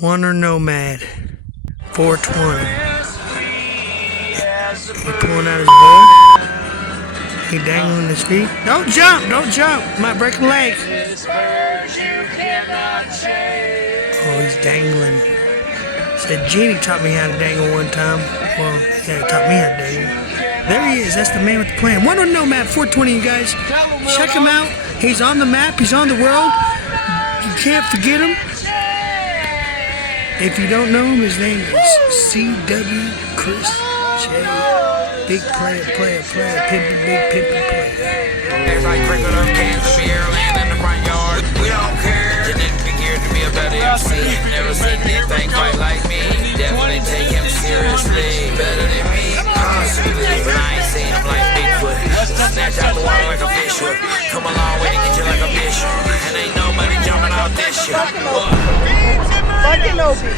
Wonder Nomad, 420. He pulling out his bow. He dangling his feet. Don't jump, don't jump. Might break a leg. Oh, he's dangling. Said Jeannie taught me how to dangle one time. Well, yeah, he taught me how to dangle. There he is. That's the man with the plan. Wonder Nomad, 420, you guys. Check him out. He's on the map. He's on the world. You can't forget him. If you don't know him, his name is C.W. Chris J. Big player, pimpin', big pimpin' player. There's like cricket up cans of beer, land in the front yard. We don't care. Didn't be here to be a better MC. Never seen anything quite like me. Definitely take him seriously. Better than me, possibly. But I ain't seen him like Bigfoot. Snatch out the water like a fish hook. Come a long way to get you like a bishop. And ain't nobody jumping out this shit. Fucking Opie.